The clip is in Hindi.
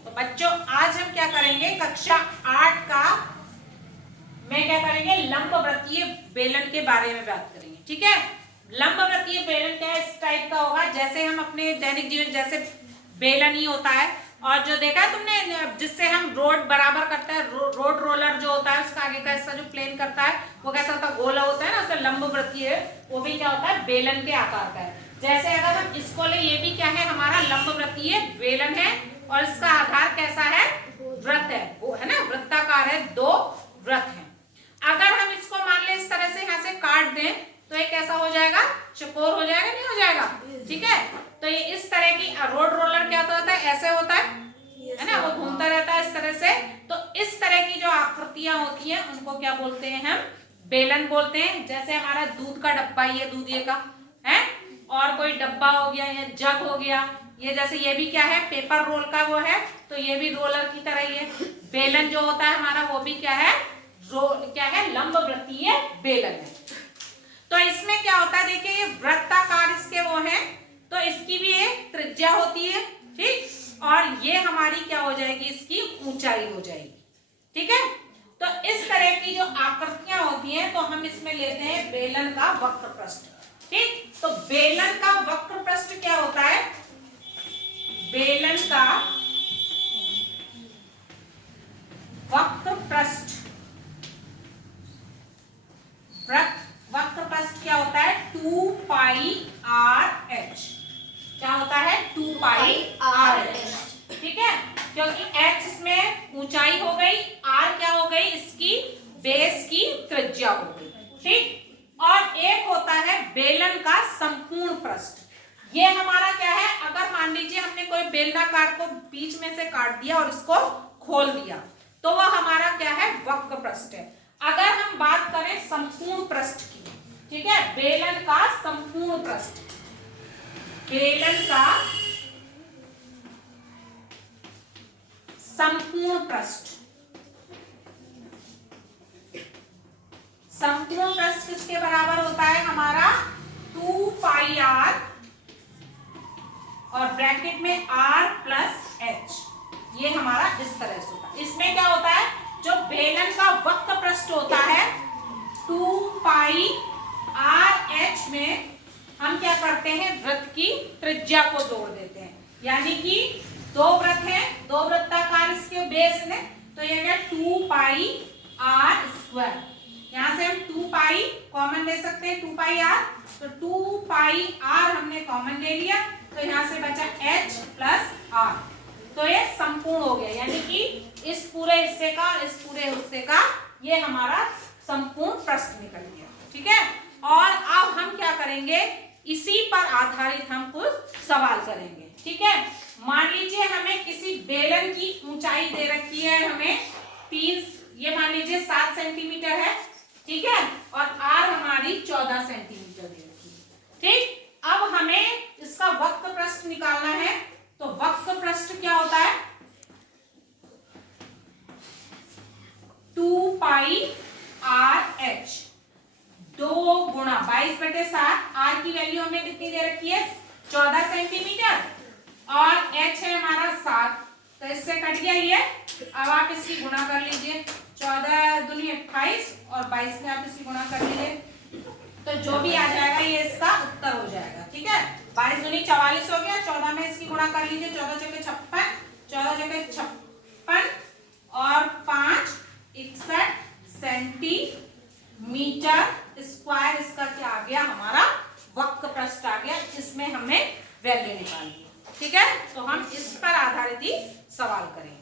तो बच्चों आज हम क्या करेंगे, कक्षा 8 का में क्या करेंगे, लंबवृत्तीय बेलन के बारे में बात करेंगे। ठीक है, लंबवृत्तीय बेलन क्या है, इस टाइप का होगा जैसे हम अपने दैनिक जीवन जैसे बेलन ही होता है, और जो देखा है तुमने जिससे हम रोड बराबर करते हैं, रोड रोलर जो होता है उसका आगे का हिस्सा जो प्लेन करता है वो कैसा होता है, गोला होता है ना, उससे लंबवृत्तीय वो भी क्या होता है, बेलन के आकार का है। जैसे अगर हम इसको ले, ये भी क्या है, हमारा लंबवृत्तीय बेलन है, और इसका आधार कैसा है, वृत्त है, वो है ना, वृत्ताकार है, 2 वृत्त है। अगर हम इसको मान ले इस तरह से यहाँ से काट दें तो ये कैसा हो जाएगा, चकोर हो जाएगा, नहीं हो जाएगा। ठीक है, तो ये इस तरह की रोड रोलर क्या होता है, ऐसे होता है ना, वो घूमता रहता है इस तरह से। तो इस तरह की जो आकृतियां होती हैं उनको क्या बोलते हैं, हम बेलन बोलते हैं। जैसे हमारा दूध का डब्बा, ये दूध ये का है, और कोई डब्बा हो गया, या जग हो गया, ये जैसे ये भी क्या है, पेपर रोल का वो है, तो ये भी रोलर की तरह ही है। बेलन जो होता है हमारा वो भी क्या है, क्या है, लंबवृत्तीय बेलन है। तो इसमें क्या होता है, देखिए ये वृत्ताकार इसके वो हैं, तो इसकी भी एक त्रिज्या होती है। ठीक, और ये हमारी क्या हो जाएगी, इसकी ऊंचाई हो जाएगी। ठीक है, तो इस तरह की जो आकृतियां होती हैं तो हम इसमें लेते हैं बेलन का वक्र पृष्ठ। ठीक, तो बेलन का वक्र पृष्ठ क्या होता है, बेलन का वक्र पृष्ठ, वक्र पृष्ठ क्या होता है, 2 पाई आर एच। क्या होता है, 2 पाई आर एच। ठीक है, क्योंकि एच इसमें ऊंचाई हो गई, आर क्या हो गई, इसकी बेस की त्रिज्या हो गई। ठीक, और एक होता है बेलन का संपूर्ण पृष्ठ। ये हमारा क्या है, अगर मान लीजिए हमने कोई बेलनाकार को बीच में से काट दिया और इसको खोल दिया तो वह हमारा क्या है, वक्र पृष्ठ है। अगर हम बात करें संपूर्ण पृष्ठ की, ठीक है, बेलन का संपूर्ण पृष्ठ, बेलन का संपूर्ण पृष्ठ, संपूर्ण पृष्ठ किसके बराबर होता है हमारा, 2 पाई आर और ब्रैकेट में r प्लस एच। ये हमारा इस तरह से होता है। इसमें क्या होता है, जो बेलन का वक्र पृष्ठ होता है 2 पाई आर एच में हम क्या करते हैं, वृत्त की त्रिज्या को जोड़ देते हैं। यानी कि 2 वृत्त हैं, 2 वृत्ताकार इसके बेस में, तो ये क्या 2 पाई आर स्क्वायर। यहाँ से हम 2 पाई कॉमन ले सकते हैं, 2 पाई आर, तो 2 पाई आर हमने कॉमन ले लिया, तो यहाँ से बचा h प्लस आर, तो ये संपूर्ण हो गया। यानी कि इस पूरे हिस्से का, इस पूरे हिस्से का ये हमारा संपूर्ण पृष्ठ निकल गया। ठीक है, और अब हम क्या करेंगे, इसी पर आधारित हम कुछ सवाल करेंगे। ठीक है, मान लीजिए हमें किसी बेलन की ऊंचाई दे रखी है, हमें 3, ये मान लीजिए 7 सेंटीमीटर है। ठीक है, और आर हमारी 14 सेंटीमीटर दे रखी है। ठीक, अब हमें इसका वक्र पृष्ठ निकालना है, तो वक्र पृष्ठ क्या होता है, 2 पाई आर एच, 2 गुणा 22/7, आर की वैल्यू हमें कितनी दे रखी है, 14 सेंटीमीटर, और एच है हमारा 7, तो इससे कट गया ये। अब आप इसकी गुणा कर लीजिए, 14 दूनी 28 और 22 में आप इसकी गुणा कर लीजिए, तो जो भी आ जाएगा ये इसका उत्तर हो जाएगा। ठीक है, 22 दूनी 44 हो गया, 14 में इसकी गुणा कर लीजिए, 14 जगह 56, 14 जगह 56 और 5 61 सेंटीमीटर स्क्वायर इसका क्या आ गया, हमारा वक्र पृष्ठ आ गया। इसमें हमने वैल्यू निकाली। ठीक है, तो हम इस पर आधारित ही सवाल करेंगे।